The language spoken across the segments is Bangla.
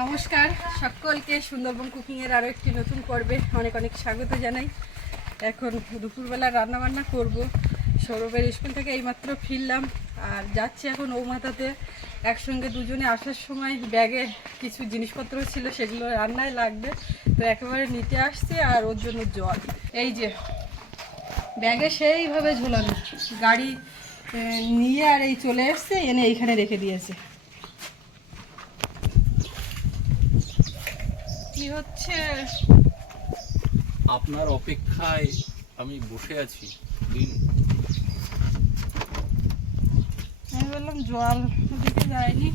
নমস্কার সকলকে, সুন্দরবন কুকিংয়ের আরও একটি নতুন পর্বে অনেক অনেক স্বাগত জানাই। এখন দুপুরবেলা রান্না বান্না করব। সৌরভের স্কুল থেকে এইমাত্র ফিরলাম আর যাচ্ছি এখন ও মাথাতে একসঙ্গে দুজনে আসার সময় ব্যাগে কিছু জিনিসপত্র ছিল, সেগুলো রান্নায় লাগবে। তো একেবারে নিতে আসছি আর ওর জন্য জল। এই যে, ব্যাগে সেইভাবে ঝোলানো। গাড়ি নিয়ে আর এই চলে এসছে, এনে এইখানে রেখে দিয়েছে। কি হচ্ছে? আপনার অপেক্ষায় আমি বসে আছি। দিন। আমি বললাম জল দিতে যায়নি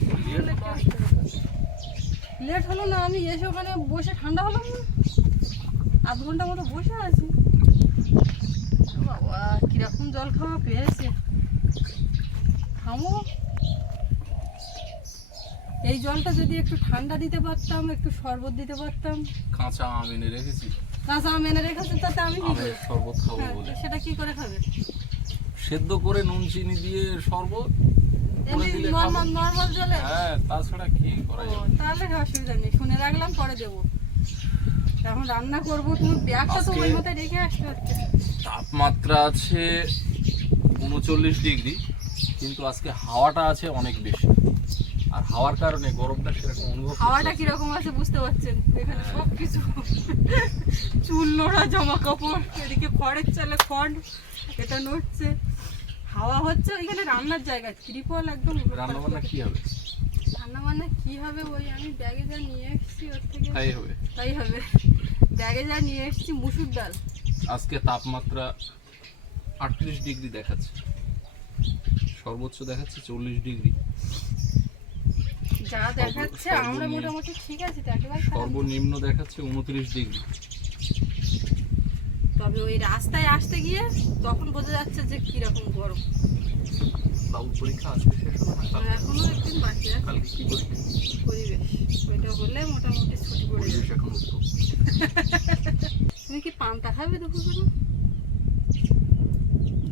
লেট হলো না আমি এসে ওখানে বসে ঠান্ডা হলাম না। আধ ঘণ্টা মতো বসে আছি। বাবা কীরকম জল খাওয়া পেয়েছে। থামো। এই জলটা যদি একটু ঠান্ডা দিতে পারতাম একটু শরবত দিতে পারতাম। কাঁচা আম এনে রেখেছি। কাঁচা আম এনে রেখেছে তাতে আমি কি আমের শরবত খাব হ্যাঁ, বলে। সেটা কি করে খাবে? সেদ্ধ করে নুন চিনি দিয়ে শরবত করে নর্মাল নর্মাল জলে? হ্যাঁ তাছাড়া কি করা ও, যাবে? তাহলে অসুবিধা নেই শুনে রাখলাম পরে দেবো। এখন রান্না করব তুমি ব্যাগটা তো ওই মাথায় রেখে আসতে হচ্ছে। তাপমাত্রা আছে উনচল্লিশ ডিগ্রি কিন্তু আজকে হাওয়াটা আছে অনেক বেশি। আর হাওয়ার কারণে গরমটা সেরকম অনুভব হাওয়াটা। কীরকম আছে বুঝতে পারছেন? এখানে সব কিছু চুল নোড়া জামা কাপড় এদিকে খড়ের চালে খড় এটা নড়ছে। হাওয়া হচ্ছে ওইখানে রান্নার জায়গা ত্রিপল একদম রান্না বান্না কি হবে? রান্না বান্না কি হবে ওই আমি ব্যাগে যা নিয়ে এসেছি ওর থেকে। তাই হবে? তাই হবে। ব্যাগে যা নিয়ে এসেছি মুসুর ডাল। আজকে তাপমাত্রা আটত্রিশ ডিগ্রি দেখাচ্ছে। সর্বোচ্চ দেখাচ্ছে চল্লিশ ডিগ্রি। যা দেখাচ্ছে আমরা মোটামুটি ঠিক আছি তো একেবারে খারাপ না। সর্বনিম্ন দেখাচ্ছে উনত্রিশ ডিগ্রি। তবে ওই রাস্তায় আসতে গিয়ে তখন বোঝা যাচ্ছে যে কীরকম গরম। বাবুর পরীক্ষা আজকে শেষ হলো না? কালকে? এখনও একদিন বাকি আছে। কালকে কি পরীক্ষা? পরিবেশ ওইটা হলে মোটামুটি ছুটি পড়ে পরিবেশ যাবে এখন উত্তম। তুমি কি পান্তা খাবে দুপুরবেলা?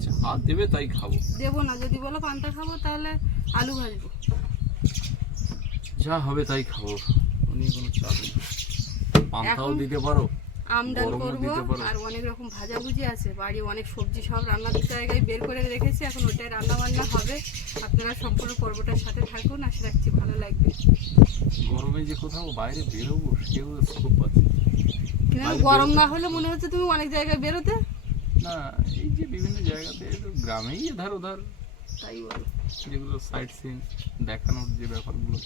যা দেবে তাই খাব। দেবো না যদি বলো পান্তা খাব তাহলে আলু ভাজবো। যা হবে তাই খাব। উনি কোনো চাপ নেই। পান্তাও দিতে পারো আম করব আর অনেক রকম ভাজাভুজি আছে। বাড়ি অনেক সবজি সব রান্নার জায়গায় বের করে রেখেছি এখন ওটাই রান্না বান্না হবে। আপনারা সম্পূর্ণ পর্বটার সাথে থাকুন আশা রাখছি ভালো লাগবে। গরমে যে কোথাও বাইরে বেরোবো সেও কিন্তু গরম না হলে মনে হচ্ছে তুমি অনেক জায়গায় বেরোতে? না এই যে বিভিন্ন জায়গাতে তো গ্রামেই এধার ওধার তাই বলো। যেগুলো সাইট সিন দেখানোর যে ব্যাপারগুলো।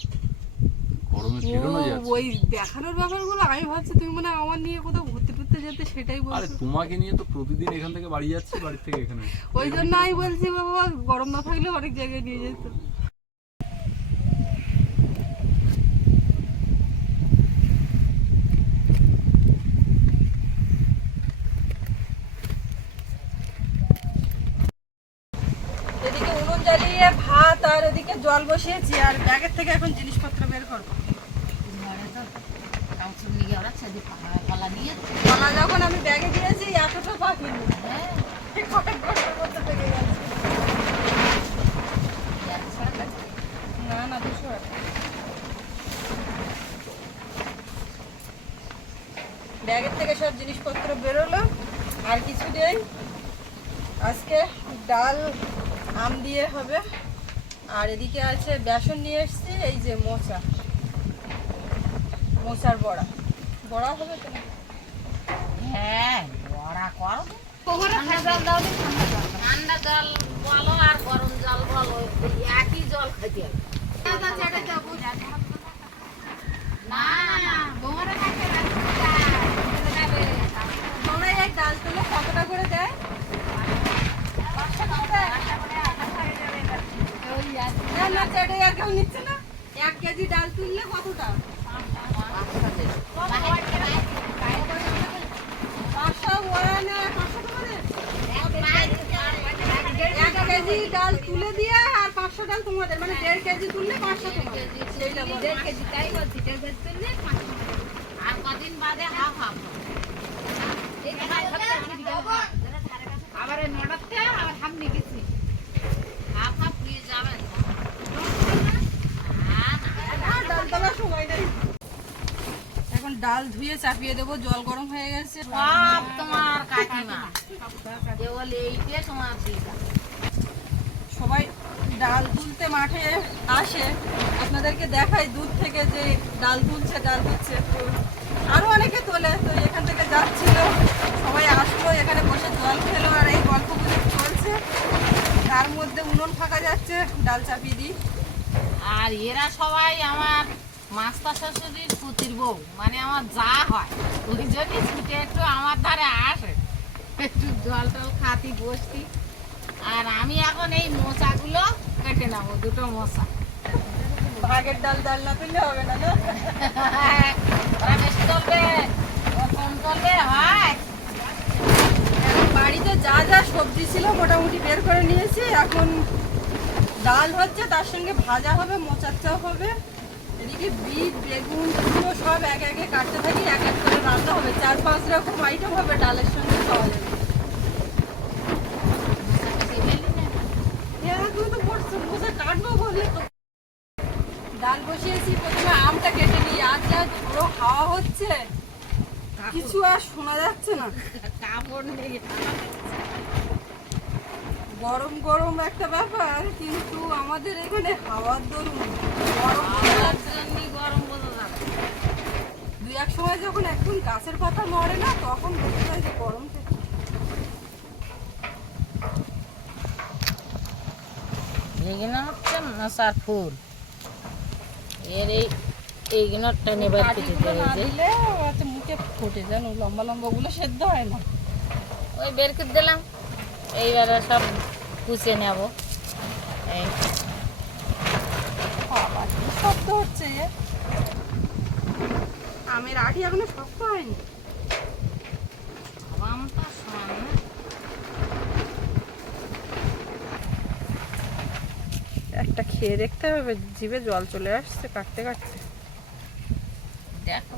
গরমে যাচ্ছে ওই দেখানোর ব্যাপারগুলো আমি ভাবছি তুমি মানে আমার নিয়ে কোথাও ঘুরতে টুরতে যেতে সেটাই আরে বলছো। তোমাকে নিয়ে তো প্রতিদিন এখান থেকে বাড়ি যাচ্ছি বাড়ি থেকে এখানে। ওই জন্য আমি বলছি বাবা গরম না থাকলে অনেক জায়গায় নিয়ে যেত এদিকে উনুন জ্বালিয়ে ভাত আর এদিকে জল বসিয়েছি আর ব্যাগের থেকে এখন জিনিসপত্র বের করব। যখন আমি ব্যাগে এতটা দুশো। ব্যাগের থেকে সব জিনিসপত্র বেরোলো, আর কিছু নেই। আজকে ডাল, আম দিয়ে হবে। আর এদিকে আছে বেসন নিয়ে এসেছি এই যে মোচা মোচার বড়া বড়া হবে তো হ্যাঁ বড়া করো ঠান্ডা জল দাও ঠান্ডা জল দাও। ঠান্ডা জল বলো আর গরম জল বলো একই জল খেতে হবে তোমরা এই ডাল তুলে কতটা করে দেয় পাঁচশো আর- না না না এক কেজি ডাল তুললে কতটা পাঁচশো ওরা না এক কেজি ডাল তুলে দিয়ে আর পাঁচশো ডাল তোমাদের মানে দেড় কেজি তুললে পাঁচশো। দেড় কেজি তাই দেড় কেজি তুললে পাঁচশো আর কদিন বাদে হাফ হাফ আবার নটাতে আবার হাফ নিয়ে গেছি হাফ হাফ নিয়ে যাবেন না না ডাল ধুয়ে চাপিয়ে দেবো জল গরম হয়ে গেছে। সব তোমার কাকিমা। কেবল এইটে তোমার দিদা। সবাই ডাল তুলতে মাঠে আসে। আপনাদেরকে দেখাই দূর থেকে যে ডাল তুলছে ডাল তুলছে আরও অনেকে তোলে তো এখান থেকে যাচ্ছিল। সবাই আসলো এখানে বসে জল খেলো আর এই গল্প চলছে। তার মধ্যে উনুন ফাঁকা যাচ্ছে ডাল চাপিয়ে দিই। আর এরা সবাই আমার মাস্টার শ্বশুরির পুতির বউ। মানে আমার যা হয় ওই জন্যই ছুটে একটু আমার ধারে আসে। একটু জল টল খাতি বসতি। আর আমি এখন এই মোচাগুলো কেটে নেব দুটো মোচা। ভাগের ডাল ডাল না তুললে হবে না না? ওরা বেশি ও কম চলবে হয়। বাড়িতে যা যা সবজি ছিল মোটামুটি বের করে নিয়েছি এখন ডাল হচ্ছে, তার সঙ্গে ভাজা হবে, মোচাচ্চাও হবে। এদিকে বিট, বেগুন পুরো সব এক একে কাটতে থাকি, এক এক করে রান্না হবে। চার পাঁচ রকম আইটেম হবে ডালের সঙ্গে খাওয়া যাবে। বললে ডাল বসিয়েছি, প্রথমে আমটা কেটে নিই। আজ যা ঝোড়ো খাওয়া হচ্ছে, কিছু আর শোনা যাচ্ছে না। কাপড় নেই। গরম গরম একটা ব্যাপার কিন্তু আমাদের এখানে হাওয়ার দরুন। গরম বোঝা যাবে দুই এক সময় যখন একদম গাছের পাতা মরে না তখন বোঝা যায় যে গরম থেকে এগুলো হচ্ছে মশার ফুল। এর এই এইগুলো টেনে বের কিছু কাঠিগুলো না দিলে হচ্ছে মুখে ফোটে জানো লম্বা লম্বা গুলো সেদ্ধ হয় না। ওই বের করে দিলাম। এইবার সব কুচে নেব। এই। শব্দ হচ্ছে আমের আটি এখনও শক্ত হয়নি। আমটা সমান একটা খেয়ে দেখতে হবে, জিভে জল চলে আসছে, কাটতে কাটতে দেখো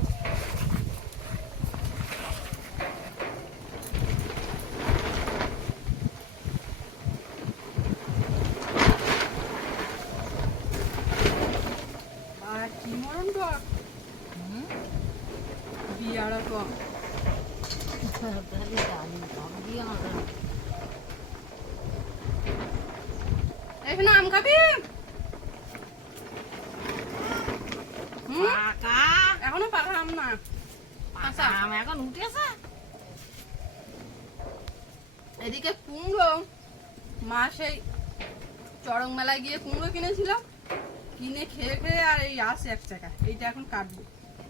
আর কি মরণ টক হুম বিয়ারা টক তাহলে ডালি টক দিয়ে হবে না। এখানে না। এখন উঠেছে এদিকে কুমড়ো মা সেই চড়ক মেলায় গিয়ে কুমড়ো কিনেছিলাম কিনে খেয়ে খেয়ে আর এই আসে এক চাকা এইটা এখন কাটবো।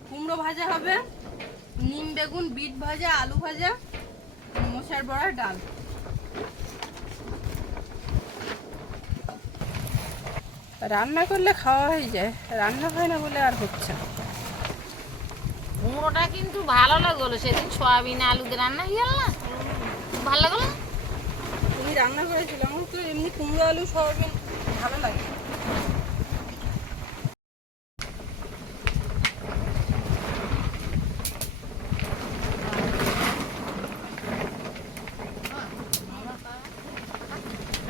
কুমড়ো ভাজা হবে নিম বেগুন বিট ভাজা আলু ভাজা মশার বড়া ডাল। রান্না করলে খাওয়া হয়ে যায় রান্না হয় না বলে আর হচ্ছে না। কুমড়োটা কিন্তু ভালো লাগল সেদিন সয়াবিন আলু দিয়ে রান্না হয়ে গেল না? ভালো লাগল? তুমি রান্না করেছিলাম আমার তো এমনি কুমড়ো আলু সয়াবিন ভালো লাগে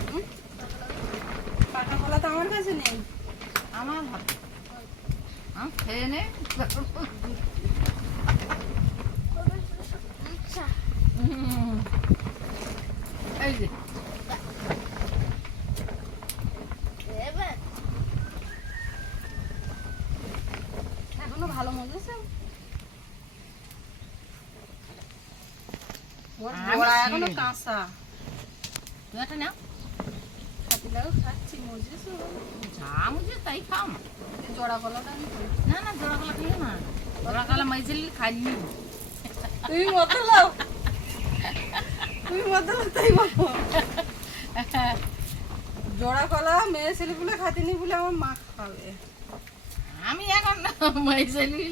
হুম? পাকা কলা তো আমার কাছে নেই আমার ভালো আম খেয়ে নে হুম। এই যে এখনও ভালো মজেছে ওর আমি বড়া এখনও কাঁচা। নাও খাতিলাও খাচ্ছি মজেছে যা তাই না জড়া কলাটা। না না জোড়া কলা না। জোড়া কলা তুমি মতলাও তুমি তাই বলো। জোড়া কলা মেয়ে ছেলেগুলো খাতিনি বলে আমার মা খাবে। আমি এখন মাইছিলি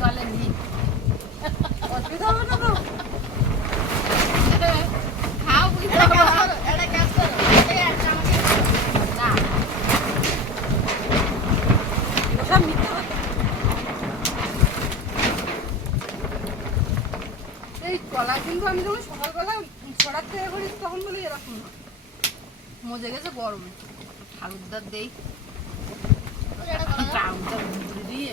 বলে নি অসুবিধা হবে না তো খাও বুঝতে পারো এটা কাজ করো না ওসব মিথ্যে কথা এই কলা কিন্তু আমি যখন করেছি তখন বলি এরকম মজে গেছে দেই। দিয়ে।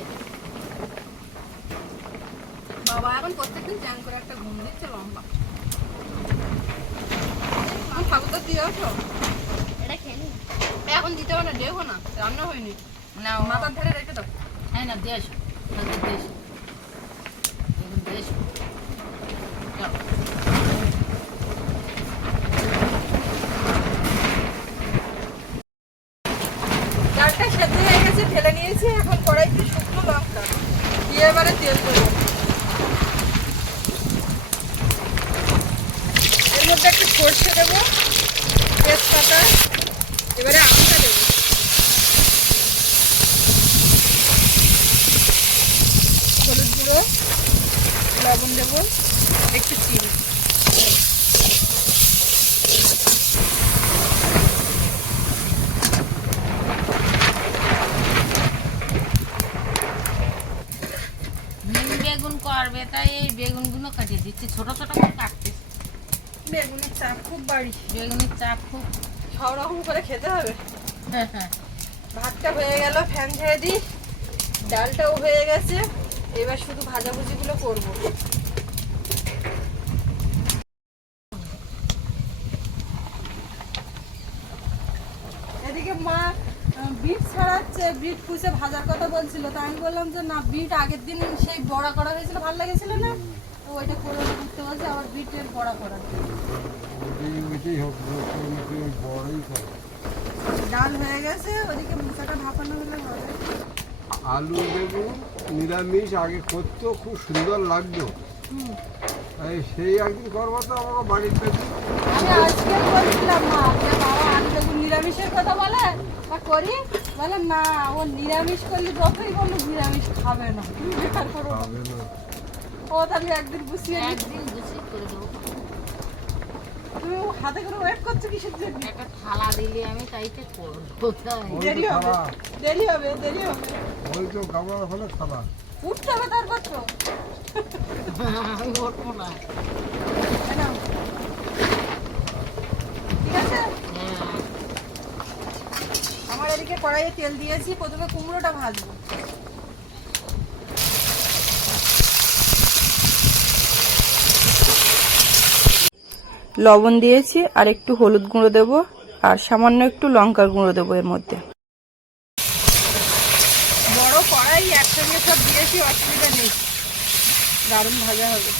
বাবা এখন প্রত্যেকদিন চ্যান করে একটা ঘুম দিচ্ছে লম্বা। আমার ঠাকুর তো দিয়ে আসো। এটা খেয়ে এখন দিতে হবে না দেখো না রান্না হয়নি। না মাথার ধারে রেখে দাও। হ্যাঁ না দিয়ে আসো তাহলে দিয়ে আসো এগুলো দিয়ে আসো চলো। ডালটা সেদ্ধ হয়ে গেছে ঢেলে নিয়েছি এখন কড়াইতে শুকনো লঙ্কা দিয়ে এবারে তেল দেবো এর মধ্যে একটু সর্ষে দেবো তেজপাতা এবারে আমটা দেবো গুঁড়ো লবণ দেবো একটু চিনি। বেগুন করবে তাই এই বেগুনগুলো কাটিয়ে দিচ্ছি। ছোট ছোট করে কাটতে। বেগুনের চাপ খুব বাড়ি। বেগুনের চাপ খুব। সব রকম করে খেতে হবে। হ্যাঁ হ্যাঁ। ভাতটা হয়ে গেল ফ্যান ছেড়ে দিই। ডালটাও হয়ে গেছে। এবার শুধু ভাজাভুজিগুলো করব। এদিকে মা বিট ছাড়াচ্ছে বিট পুষে ভাজার কথা বলছিল। তা আমি বললাম যে না বিট আগের দিন সেই বড়া করা হয়েছিল ভালো লেগেছিল না? তো ওইটা করে করতে বলছে আবার বিটের বড়া করা। ডাল হয়ে গেছে ওদিকে মোচাটা ভাপানো হলে হবে আলু বেগুন নিরামিষ আগে করতো খুব সুন্দর লাগতো। তাই সেই একদিন করব তো আমাকে বাড়িতে আমি আজকে বলছিলাম মা বাবা আলু বেগুন নিরামিষের কথা বলে বা করি। বলে না ও নিরামিষ করলে যতই বলল নিরামিষ খাবে না। তুমি বেকার করো ও তাহলে একদিন বুঝিয়ে একদিন করে দেবো। তুমি হাতে করে ওয়েট করছ কিসের জন্য? একটা থালা দিলে আমি তাইতে করব তাই। ওই দেরি হবে দেরি হবে দেরি হবে। ওই তো খাবার হলে খাবার উঠতে হবে তারপর তো। আমি উঠবো না। ঠিক আছে? হ্যাঁ। আমার এদিকে কড়াইয়ে তেল দিয়েছি প্রথমে কুমড়োটা ভাজবো। লবণ দিয়েছি, আর একটু হলুদ গুঁড়ো দেব, আর সামান্য একটু লঙ্কার গুঁড়ো দেবো এর মধ্যে। বড় কড়াই একসঙ্গে সব দিয়েছি, অসুবিধা নেই। দারুণ ভাজা হবে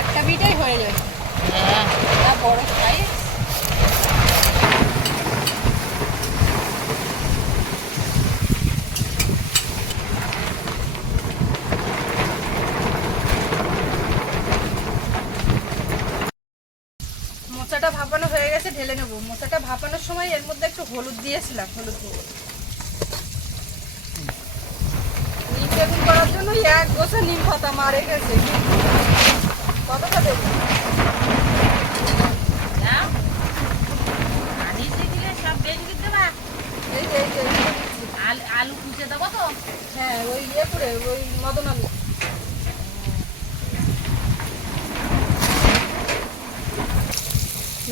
একটা বিটাই হয়ে যাবে হ্যাঁ এটা বড় সাইজ মোচাটা গেছে ঢেলে নেব। মোচাটা ভাপানোর সময় এর মধ্যে একটু হলুদ দিয়েছিলাম হলুদ গুঁড়ো। নিম বেগুন করার জন্য এক গোছা নিম পাতা মারে গেছে। কতটা দেবো? আলু কুচে দেবো তো? হ্যাঁ ওই ইয়ে করে ওই মদন আলু।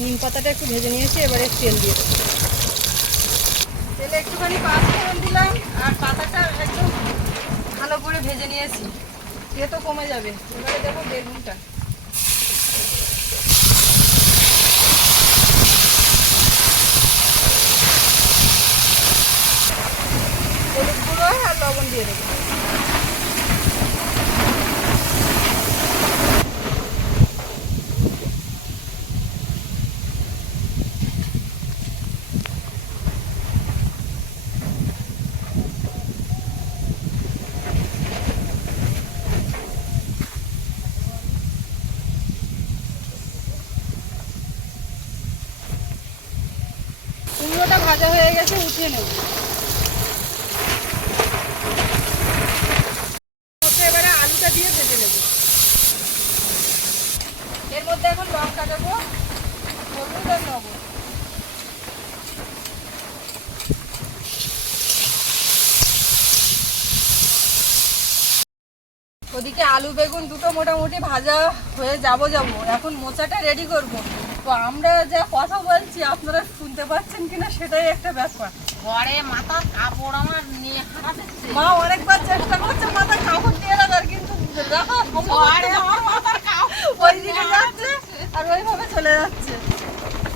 নিম পাতাটা একটু ভেজে নিয়েছি, এবারে তেল দিয়ে দেবো। তেলে একটুখানি পাঁচ ফোড়ন দিলাম, আর পাতাটা একদম ভালো করে ভেজে নিয়েছি। তো কমে যাবে। এবারে দেবো বেগুনটা। হলুদ গুঁড়ো আর লবণ দিয়ে দেবো কুমড়োটা ভাজা হয়ে গেছে উঠিয়ে নেব মধ্যে এবারে আলুটা দিয়ে ভেজে নেব এর মধ্যে এখন লঙ্কা দেবো হলুদ আর লবণ। ওদিকে আলু বেগুন দুটো মোটামুটি ভাজা হয়ে যাব যাব। এখন মোচাটা রেডি করব। তো আমরা যা কথা বলছি আপনারা শুনতে পাচ্ছেন কিনা সেটাই একটা ব্যাপার। ঘরে মাথা কাপড় আমার নিয়ে মা অনেকবার চেষ্টা করছে মাথা কাপড় দিয়ে রাখার কিন্তু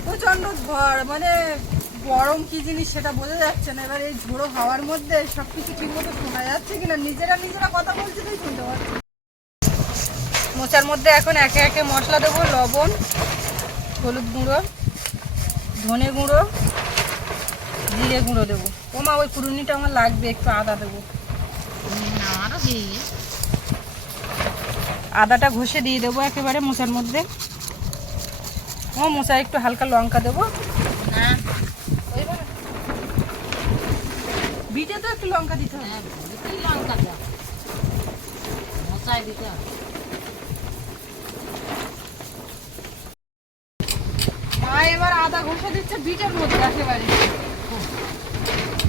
প্রচণ্ড ঝড় মানে গরম কি জিনিস সেটা বোঝা যাচ্ছে না এবার এই ঝোড়ো হাওয়ার মধ্যে সব কিছু ঠিক মতো শোনা যাচ্ছে কিনা নিজেরা নিজেরা কথা বলছে তাই শুনতে পাচ্ছি মোচার মধ্যে এখন একে একে মশলা দেবো, লবণ, হলুদ গুঁড়ো, ধনে গুঁড়ো, জিরে গুঁড়ো দেবো। ও মা ওই পুরুনিটা আমার লাগবে, একটু আদা দেবো। আমারও দিই। আদাটা ঘষে দিয়ে দেবো একেবারে মোচার মধ্যে। ও মোচা একটু হালকা লঙ্কা দেবো। বিটে তো একটু লঙ্কা দিতে হবে। হ্যাঁ লঙ্কা দাও। দিতে হবে। মা এবার আদা ঘষে দিচ্ছে বিটের মধ্যে একেবারে।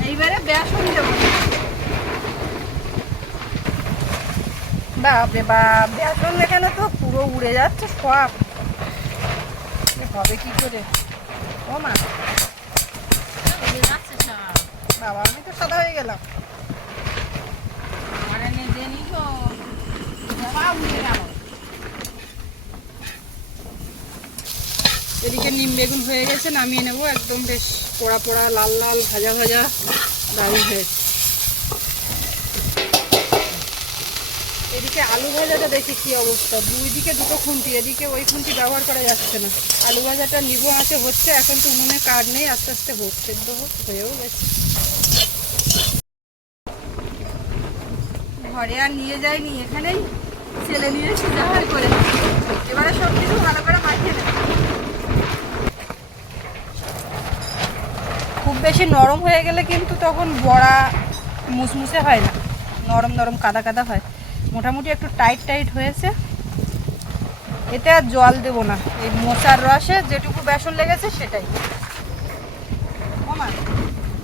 এইবারে বেসন দেবো। বাপরে বাপ বেসন এখানে তো? পুরো উড়ে যাচ্ছে সব। হবে কি করে? ও মা। বাবা, আমি তো সাদা হয়ে গেলাম। এদিকে নিম বেগুন হয়ে গেছে, নামিয়ে নেব। একদম বেশ পোড়া পোড়া, লাল লাল, ভাজা ভাজা, দারুণ হয়েছে। এদিকে আলু ভাজাটা দেখি কি অবস্থা। দুই দিকে দুটো খুন্তি, এদিকে ওই খুন্তি ব্যবহার করা যাচ্ছে না। আলু ভাজাটা নিবো আছে হচ্ছে, এখন তো উনুনে কাঠ নেই, আস্তে আস্তে হোক সেদ্ধ হোক হয়েও গেছে। ঘরে আর নিয়ে যায়নি, এখানেই ছেলে নিয়ে সুজাহার করে এবারে সব কিছু ভালো করে মাখিয়ে নেব। খুব বেশি নরম হয়ে গেলে কিন্তু তখন বড়া মুসমুসে হয় না। নরম নরম কাদা কাদা হয়। মোটামুটি একটু টাইট টাইট হয়েছে। এতে আর জল দেবো না। এই মোচার রসে যেটুকু বেসন লেগেছে সেটাই।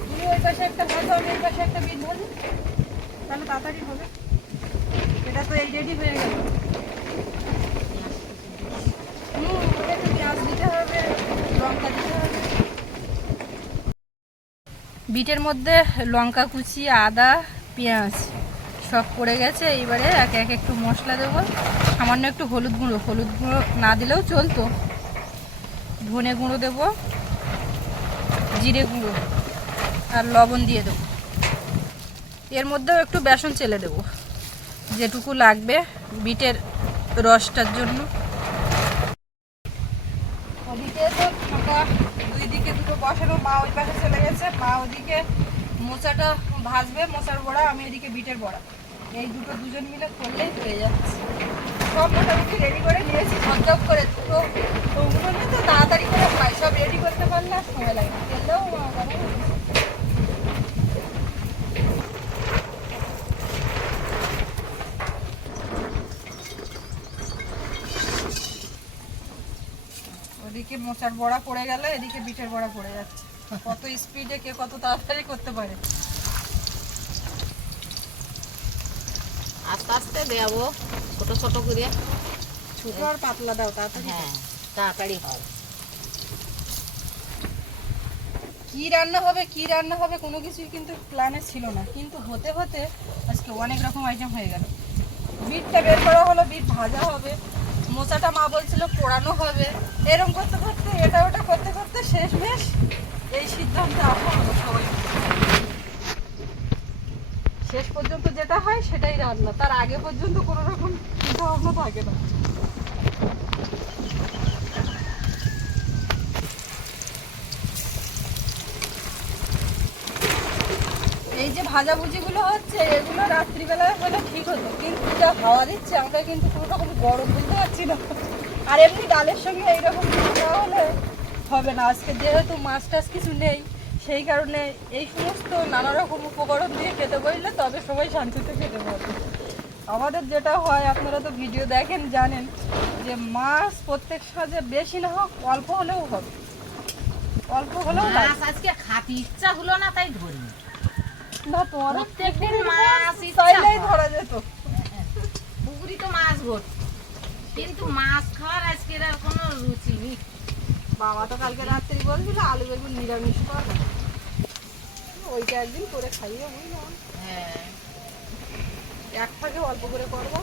তুমি ওই একটা এই পাশে একটা তাহলে তাড়াতাড়ি হবে। তো এই রেডি হয়ে বিটের মধ্যে লঙ্কা কুচি, আদা, পেঁয়াজ। সব পড়ে গেছে, এইবারে একে একে একটু মশলা দেবো। সামান্য একটু হলুদ গুঁড়ো হলুদ গুঁড়ো না দিলেও চলতো। ধনে গুঁড়ো দেবো, জিরে গুঁড়ো আর লবণ দিয়ে দেবো। এর মধ্যেও একটু বেসন চেলে দেবো, যেটুকু লাগবে বিটের রসটার জন্য। দুই দিকে দুটো বসানো, মা ওই পাশে চলে গেছে, মা ওদিকে মোচাটা ভাজবে মোচার বড়া, আমি এদিকে বিটের বড়া। এই দুটো দুজন মিলে করলেই হয়ে যাচ্ছে। সব মোটামুটি রেডি করে নিয়েছি, ঝকঝক করে। তো ওগুলো তো তাড়াতাড়ি করে খাই, সব রেডি করতে পারলে আর সময় লাগে ওদিকে মোচার বড়া পড়ে গেল, এদিকে বিটের বড়া পড়ে যাচ্ছে। কত স্পিডে কে কত তাড়াতাড়ি করতে পারে। আস্তে আস্তে দেবো ছোট ছোট করে। ছোট আর পাতলা দাও তাড়াতাড়ি। হ্যাঁ তাড়াতাড়ি হবে কি রান্না হবে কি রান্না হবে কোনো কিছুই কিন্তু প্ল্যানে ছিল না। কিন্তু হতে হতে আজকে অনেক রকম আইটেম হয়ে গেল। বিটটা বের করা হলো বিট ভাজা হবে। মোচাটা মা বলছিল পোড়ানো হবে। এরকম করতে করতে এটা ওটা করতে করতে শেষ মেশ এই সিদ্ধান্তে আসা হলো সবাই। শেষ পর্যন্ত যেটা হয় সেটাই রান্না। তার আগে পর্যন্ত কোনো রকম চিন্তা ভাবনা থাকে না। এই যে ভাজাভুজিগুলো হচ্ছে, এগুলো রাত্রিবেলায় হলে ঠিক হতো। কিন্তু যা হাওয়া দিচ্ছে আমরা কিন্তু কোনো রকম গরম বুঝতে পারছি না। আর এমনি ডালের সঙ্গে এইরকম হলে হবে না। আজকে যেহেতু মাছ টাছ কিছু নেই সেই কারণে এই সমস্ত নানা রকম উপকরণ দিয়ে খেতে বসলে তবে সবাই শান্তিতে খেতে পারবে। আমাদের যেটা হয় আপনারা তো ভিডিও দেখেন জানেন যে মাছ প্রত্যেক সাজে বেশি না হোক অল্প হলেও হবে। অল্প হলেও মাছ আজকে খাতে ইচ্ছা হলো না তাই ধরি। না তোমার প্রত্যেকদিন মাছ হয়। ধরা যেত। পুকুরি তো মাছ ভর্তি কিন্তু মাছ খাওয়ার আজকের আর কোনো রুচি নেই। বাবা তো কালকে রাত্রি বলছিল আলু বেগুন নিরামিষ করবে ওইটা একদিন করে খাইয়ে বুঝলাম হ্যাঁ। এক ফাঁকে অল্প করে করব।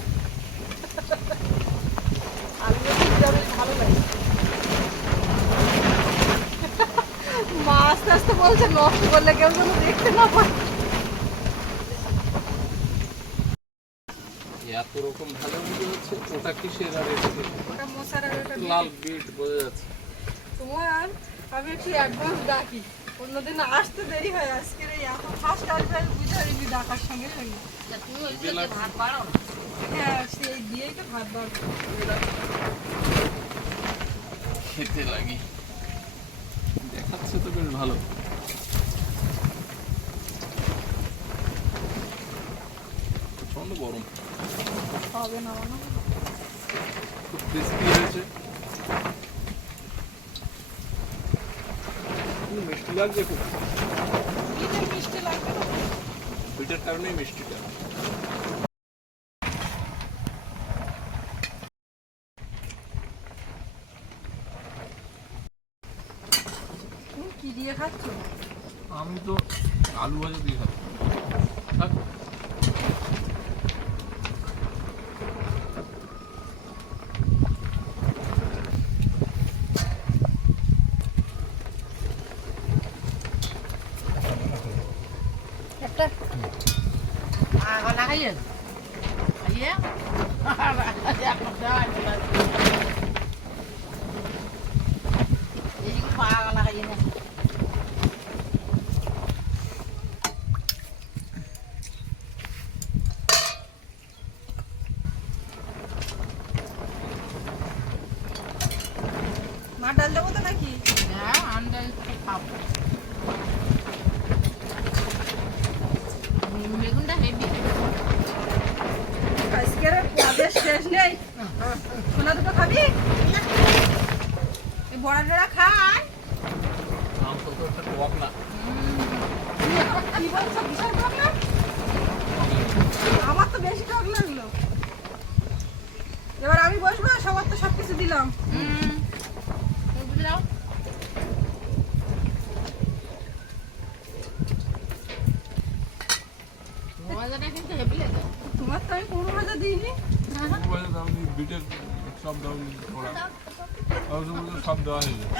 আলুটা ঠিক বেশ ভালো লাগে। মা আস্তে আস্তে বলছে নষ্ট করলে কেউ যেন দেখতে না পায়। এত রকম ভালো হচ্ছে ওটা কিসের আর লাল বিট বোঝা যাচ্ছে। তোমার আমি একটু অ্যাডভান্স ডাকি। অন্যদিন আসতে দেরি হয় আজকের এই এখন ফার্স্ট আসবে আমি বুঝে পারিনি ডাকার সঙ্গে সঙ্গে। তুমি ওই ভাত পারো হ্যাঁ সেই দিয়েই তো ভাত বাড়বো। খেতে লাগি। দেখাচ্ছে তো বেশ ভালো। প্রচণ্ড গরম। হবে না খুব ক্রিস্পি হয়েছে খুব মিষ্টি লাগছে খুব কারণেই মিষ্টিটা তুমি কি দিয়ে খাচ্ছ আমি তো আলু ভাজা দিয়ে খাব থাক। একটা। আগো লাগাইয়ে খাইয়ে এখন দেওয়া এই পাগা লাগাইয়ে না মা ডাল দেবো তো নাকি হ্যাঁ আন্ডাল খাব বেগুনটা হেভি আজকের পদের শেষ নেই সোনা দুটো খাবি এই বড়া টড়া খায় আম তো তো একটা টক না কি বলছো বিশাল টক না আমার তো বেশি টক লাগল এবার আমি বসবো সবার তো সব কিছু দিলাম হুম বুঝে দাও মজাটা কিন্তু হেভি লাগে তোমার তো আমি কোনো ভাজা দিইনি বিটের সব দাম সব দেওয়া হয়ে যায়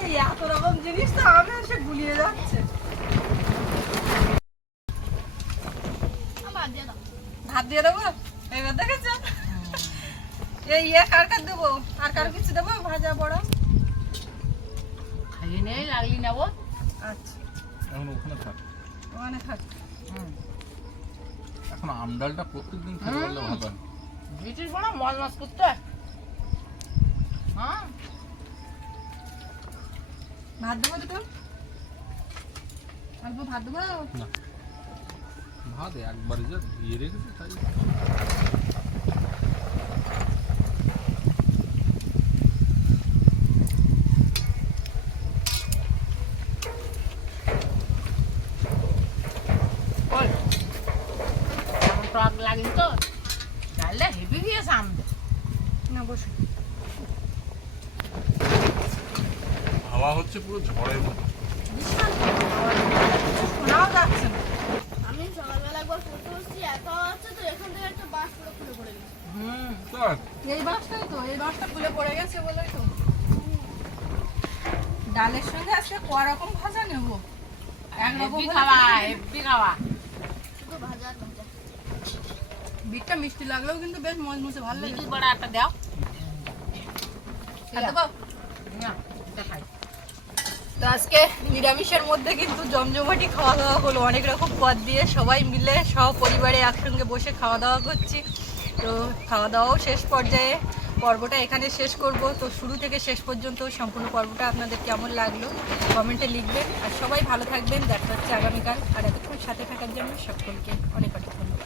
এই এত রকম জিনিস তো আমি এসে গুলিয়ে যাচ্ছে ভাত দিয়ে দেবো এবার দেখেছ এই ইয়ে কার কার দেবো আর কার কিছু দেবো ভাজা বড়া খাইয়ে নেই লাগলি নেব আচ্ছা এখন ওখানে থাক ওখানে থাক হুম এখন আমডালটা প্রত্যেকদিন খেতে পারলে ভালো হয়। ব্রিটিশ বড় মজ মাছ করতে। হ্যাঁ। ভাত দেবো দুটো অল্প ভাত দেবো? ভাত একবারে যা দিয়ে রেখেছে তাই ওই এমন টক লাগলি তো ডালটা হেভি দিয়েছে আমাদের না বসে হাওয়া হচ্ছে পুরো ঝড়ের মতো শোনাও যাচ্ছে না আমি সকালবেলা একবার পড়তে বসছি এত হচ্ছে তো এখান থেকে একটা বাস পুরো খুলে পড়ে গেছে হুম এই বাসটাই তো এই বাসটা খুলে পড়ে গেছে বলেই তো। ডালের সঙ্গে আজকে ক রকম ভাজা নেব? একরকম খাওয়া তো খাওয়া। শুধু ভাজা বিটটা মিষ্টি লাগলেও কিন্তু বেশ মজমুচে ভালো লাগে ব্রিটিশ বড়া দাও। তো আজকে নিরামিষের মধ্যে কিন্তু জমজমাটি খাওয়া দাওয়া হলো। অনেক রকম পদ দিয়ে সবাই মিলে সহ পরিবারে একসঙ্গে বসে খাওয়া দাওয়া করছি। তো খাওয়া দাওয়াও শেষ পর্যায়ে। পর্বটা এখানে শেষ করব। তো শুরু থেকে শেষ পর্যন্ত সম্পূর্ণ পর্বটা আপনাদের কেমন লাগল কমেন্টে লিখবেন। আর সবাই ভালো থাকবেন। দেখা হচ্ছে আগামীকাল। আর এতক্ষণ সাথে থাকার জন্য সকলকে অনেক অনেক ধন্যবাদ।